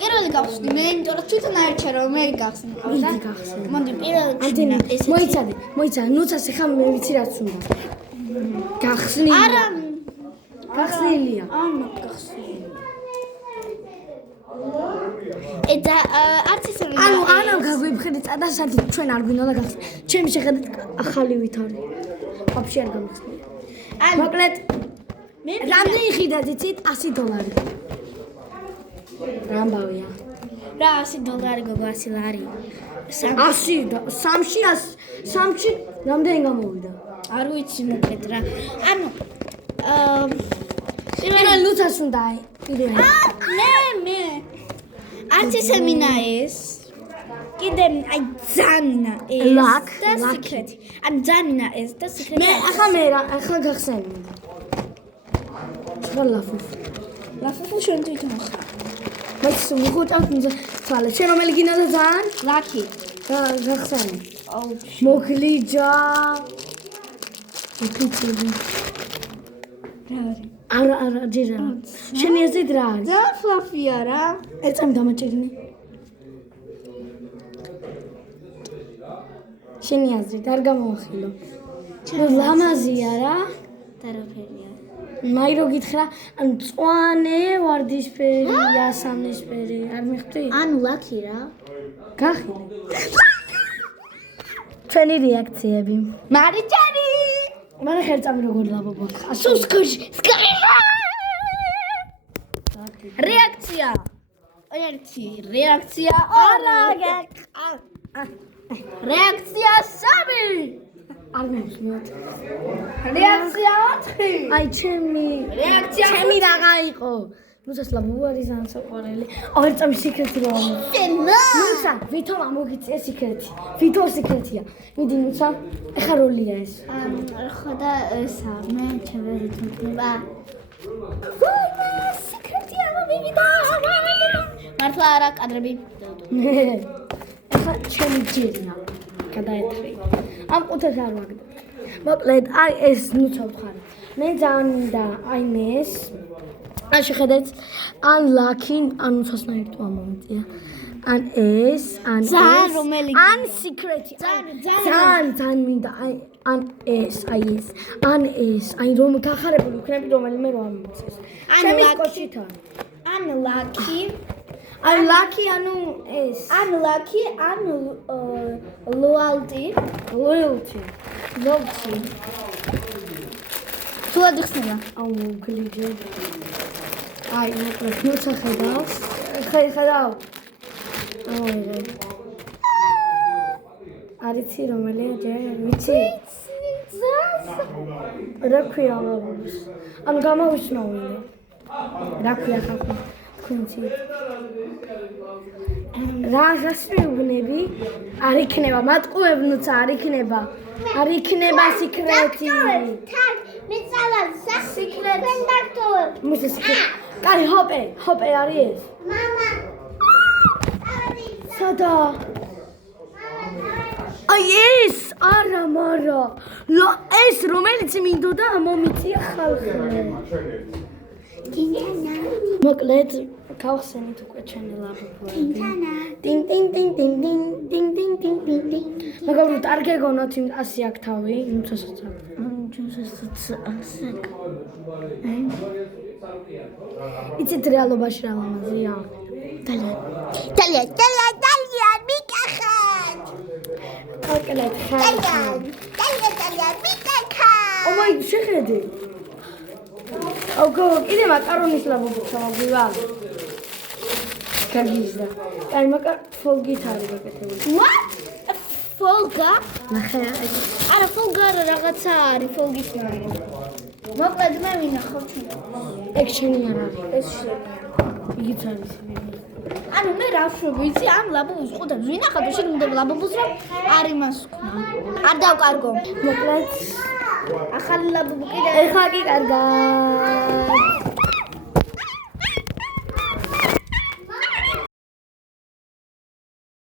პირველი გავხსნი მე, იმიტომ რომ თვითონ აერჩა რომ მე გახსნი. მიდი გახსნი. მოდი პირველი ანტენა მოიცადე, ნუცას ახლა მე ვიცი რაც უნდა. გახსნი. არა. გახსნილია. ამა გახსნი. და არც ისე ანუ გაგვიფხედე წადასადი ჩვენ არ გვინდა გახსნი. ჩემი შეხედვით ახალი ვითარი. ვაფშე არ გამიხსნი. მოკლედ რამდენი ხიდად იცით $100. რამბავია. რა $100 გოგო 100 ლარი. 3-ში რამდენი გამოვიდა? არ ვიცი მოკლედ რა. ანუ პირველ ლუცას უნდა პირველი. მე არც ისე მინა ეს კიდე აი ძანა ეს და სიკრეტი. ან ძანა ეს და სიკრეტი. მე ახლა გახსენე. სხვა ლაფუფუ შენ თვითონ ხარ. მე სულ თვალე შენ რომელი გინდა და ძალიან? ლაკი. გახსენე. მოკლიჯა. არა ჯერა. შენი აზრით რა არის? და ფლაფია რა. ეცემ დამაჭერნი. შენი აზრით არ გამოახილო. ლამაზია რა. და რაფერია? მაირო გითხრა, ანუ წვანე ვარდისფერია, სამნისფერი, არ მიხვდი? ანუ ლაკი რა. გახილე. ჩვენი რეაქციები. მარიჯანი. მანე ხელწამი როგორ ლაბობო. სუსკუში. რეაქცია. ერთი რეაქცია ორაგე. რეაქცია სამი. არ მოვსმოთ. რეაქცია 4. აი რეაქცია ჩემი რაღა იყო. ნუცას ლაბობო არის ანსაყვარელი. ორ წამი სიკრეტი რა. ნუცა, ვითომ ამოგიწია სიკრეტი. ვითომ სიკრეტია. მიდი ნუცა, ეხა როლია ეს. ხოდა ესა მე ჩემი რითმება. სიკრეტია მომივიდა. მართლა არა კადრები. ეხა ჩემი ჯერია. გადაეთრი. ამ ყუთას არ ვაგდებ. მოკლედ, აი ეს ნუცა ვთხარი. მე ძალიან მინდა აი ეს. ან შეხედეთ, ან ლაკი, ან უცასნაირ თუ ამომიწია. ან ეს, ან ძალიან რომელი ან სიკრეტი. ძალიან მინდა აი ან ეს, აი ეს. ან ეს, აი რომ გახარებული ვქნები რომელიმე რო ამომიწეს. ჩემი კოჩითა. ან ლაკი. ან ლაკი, ანუ ეს. ან ლაკი, ან ლოალტი. ლოიალტი. თუ ადიხსნება. აუ გლიჯე. აი, მოკლედ, ნუცა ხედავს. ხედავ. აუ. არიცი რომელია ჯერ, ვიცი? რა ქვია ამას? ანუ გამოვისნოვინე. რა ქვია ხალხი? თქვენცი. რა გასვივნები? არ იქნება, მატყუებ ნუცა არ იქნება. არ იქნება სიკრეტი. თან, მეცალა სიკრეტი. კონტაქტოებ. მუსე სიკრეტი. კაი, ჰოპე არის ეს. მამა. სადა? აი ეს, არა, მარა. ეს რომელიც მინდოდა მომიწია ხალხი. მოკლედ, გავხსენით უკვე ჩვენი ლაბობოები. ტინ. მაგალითად, არ გეგონოთ 100 აქ თავი, ნუცასაც აქ. იცით რეალობაში რა ლამაზია? დალია, მიკახეთ. მოკლედ, დალია, მიკახეთ. ომაი, შეხედე. ოგო, კიდე მაკარონის ლაბობი ჩამოგვივა. გაგიზდა. აი, ფოლგით არის გაკეთებული. What? ფოლგა? ნახე. არა, ფოლგა რაღაცა არის, ფოლგით არის. მოკლედ მე ვინახავ ჩვენ. ეგ შენი არ არის. ეს შენი. იგიც არის. ანუ მე რა ვშვებ, ვიცი, ამ ლაბობის ყუთებს ვინახავ, შენ უნდა ლაბობის რომ არ იმას ვქნა. არ დავკარგო. მოკლედ ახალი ლაბობი კიდე. ეხლა კი კარგად.